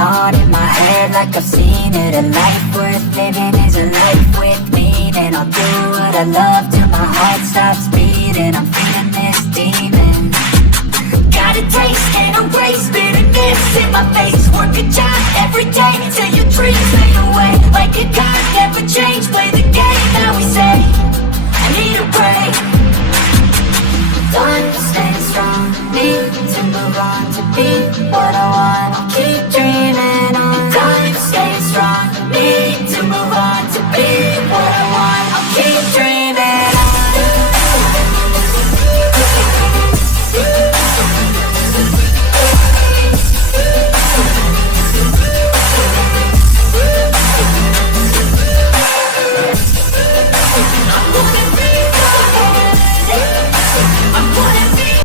on in my head like I've seen it. A life worth living is a life with meaning. I'll do what I love till my heart stops beating. I'm feeding this demon. Got a taste, can't erase bitterness in my face. Work a job every day till your dreams fade away. Like a card, never change, play the game that we say.